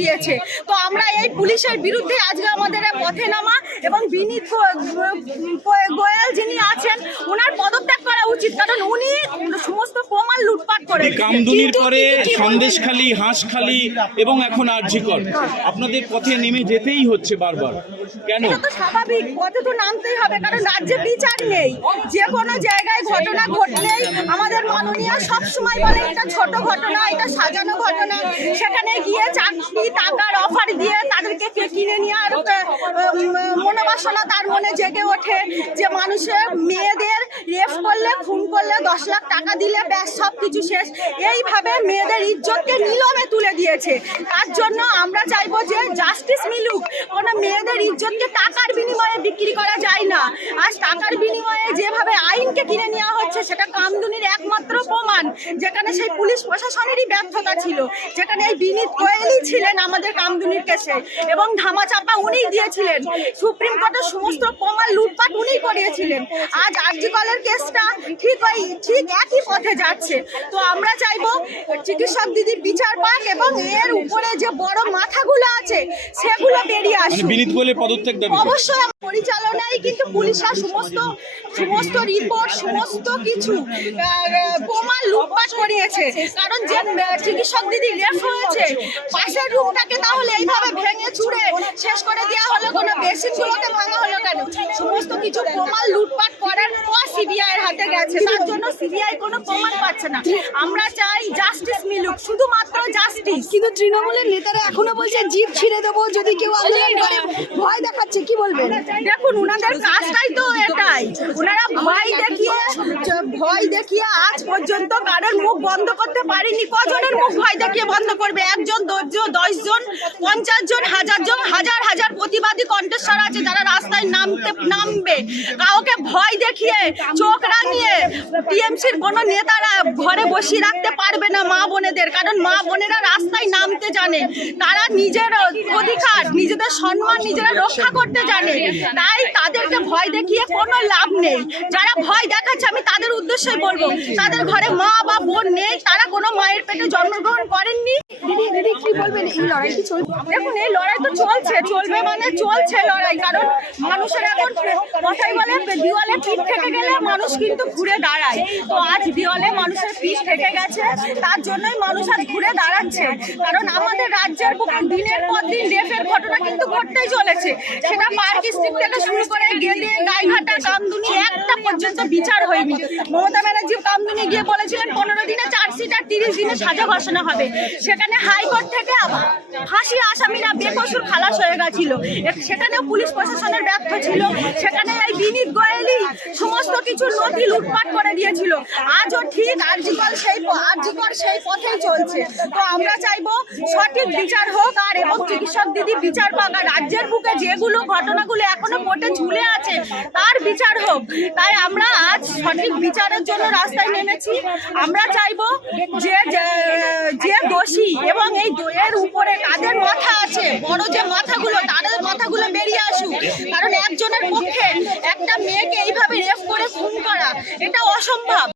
দিয়েছে। তো আমরা এই পুলিশের বিরুদ্ধে আজকে আমাদের পথে নামা এবং বিনীত গোয়েল যিনি আছেন ওনার পদত্যাগ করা উচিত, কারণ উনি সমস্ত প্রমাণ লুটপাট করে। কামদুনির পরে সন্দেশখালী, হাঁসখালী এবং এখন আরজিকর, আপনাদের পথে নেমে যেতেই হচ্ছে বারবার, কেন? এটা তো স্বাভাবিক, পথে তো নামতেই হবে, কারণ রাজ্যে বিচার নেই। যে কোনো জায়গায় ঘটনা ঘটলেই আমাদের মাননীয় সবসময় বলে এটা ছোট ঘটনা, এটা সাজানো ঘটনা। সেখানে গিয়ে চাকরি টাকার অফার দিয়ে তাদেরকে কিনে নেওয়ার মনোবাসনা তার মনে জেগে ওঠে যে মানুষের মেয়েদের রেপ করলে, খুন করলে 10 লাখ টাকা দিলে ব্যাস সব কিছু শেষ। এইভাবে মেয়েদের ইজ্জতকে নিলামে তুলে দিয়েছে। তার জন্য আমরা চাইবো যে জাস্টিস মিলুক। কোনো মেয়েদের ইজ্জতকে টাকার বিনিময়ে বিক্রি করা যায় না। আজ টাকার বিনিময়ে যেভাবে আইনকে কিনে নেওয়া হচ্ছে সেটা কামদুনির একমাত্র প্রমাণ, যেখানে সেই পুলিশ প্রশাসনেরই ব্যর্থতা ছিল, যেখানে এই বিনীত গোয়েলই ছিলেন আমাদের কামদুনির কেসে এবং ধামাচাপা উনিই দিয়েছিলেন। সুপ্রিম কোর্টের সমস্ত প্রমাণ লুটপাট উনিই করিয়েছিলেন। আজ আরজিকরের কেসটা ঠিক একই পথে যাচ্ছে। তো আমরা চাইবো চিকিৎসক দিদি বিচার পাক এবং এর উপরে যে বড় মাথাগুলো আছে সেগুলো বেরিয়ে আসুক। বিনীত গোয়েলের পদত্যাগ দাবি অবশ্যই পরিচালনায় কিন্তু পুলিশরা সমস্ত রিপোর্ট, সমস্ত কিছু প্রমাণ লুটপাট করিয়েছে। কারণ যে চিকিৎসক দিদি রেপ হয়েছে পাশের রুমটাকে তাহলে এইভাবে ভেঙে চুড়ে শেষ করে দেওয়া হলো, কোনো বেসিনগুলোকে ভাঙা হলো কেন? সমস্ত কিছু প্রমাণ লুটপাট করার পর সিবিআই এর হাতে গেছে, তার জন্য সিবিআই কোনো প্রমাণ পাচ্ছে না। আমরা চাই জাস্টিস মিলুক, শুধুমাত্র জাস্টিস। কিন্তু তৃণমূলের নেতারা এখনো বলছে জিপ ছিঁড়ে দেবো যদি কেউ আন্দোলন করে, ভয় দেখাচ্ছে, কি বলবেন? দেখুন ওনাদের কাজটাই তো এটাই, ওনারা ভয় দেখিয়ে আজ পর্যন্ত কারোর মুখ বন্ধ করতে পারেনি। কজনের মুখ ভয় দেখিয়ে বন্ধ করবে? 1 জন, 10 জন, 50 জন, 1000 জন, হাজার প্রতিবাদী কণ্ঠস্বর আছে যারা রাস্তায় নামবে। কাউকে ভয় দেখিয়ে চোখ রাঙিয়ে টিএমসির কোনো নেতারা ঘরে বসিয়ে রাখতে পারবে না মা বোনেদের, কারণ মা বোনেরা রাস্তায় নামতে জানে, তারা নিজের অধিকার, নিজেদের সম্মান নিজেরা রক্ষা করতে জানে। তাই তাদেরকে ভয় দেখিয়ে কোনো লাভ নেই। যারা ভয় দেখাচ্ছে আমি তাদের উদ্দেশ্যই বলবো, তাদের ঘরে মা বা বোন নেই, তারা কোনো মায়ের পেটে জন্মগ্রহণ করেননি। দিদি কি বলবেন, এই লড়াই কি চলবে? দেখুন এই লড়াই তো চলবে মানে চলছে লড়াই, কারণ মানুষের এখন কথাই বলে দেওয়ালে পিঠ থেকে গেলে মানুষ কিন্তু ঘুরে দাঁড়ায়। তো আজ দেওয়ালে মানুষের পিঠ থেকে গেছে, তার জন্যই মানুষ আজ ঘুরে দাঁড়াচ্ছে। কারণ আমাদের রাজ্যের বুকে দিনের পর দিন রেপের ঘটনা কিন্তু ঘটতেই চলেছে, সেটা পার্ক স্ট্রিট থেকে শুরু করে গেলে গাইঘাটা, কামদুনি একটা পর্যন্ত বিচার হয়নি। মমতা ব্যানার্জি কামদুনি গিয়ে বলেছিলেন 15 দিনে চার্জশিট আর 30 দিনে সাজা ঘোষণা হবে। সেখানে হাইকোর্ট থেকে ফাঁসি আসামিরা বেকসুর খালাস হয়ে গেছিল, সেখানেও পুলিশ প্রশাসনের ব্যর্থ ছিল। সেখানে এই বিনীত গোয়েলই সমস্ত কিছু নথি লুটপাট করে দিয়েছিল। আজও ঠিক আরজিকর সেই পথেই চলছে। তো আমরা চাইবো সঠিক বিচার হোক আর এবং চিকিৎসক দিদি বিচার পাক, আর রাজ্যের বুকে যেগুলো ঘটনাগুলো এখনো কোর্টে ঝুলে আছে তার বিচার হোক। তাই আমরা আজ সঠিক বিচারের জন্য রাস্তায় নেমেছি। আমরা চাইবো যে দোষী এবং এই এর উপরে কাদের মাথা আছে, বড় যে মাথাগুলো, তাদের মাথাগুলো বেরিয়ে আসুক। কারণ একজনের পক্ষে একটা মেয়েকে এইভাবে রেপ করে খুন করা এটা অসম্ভব।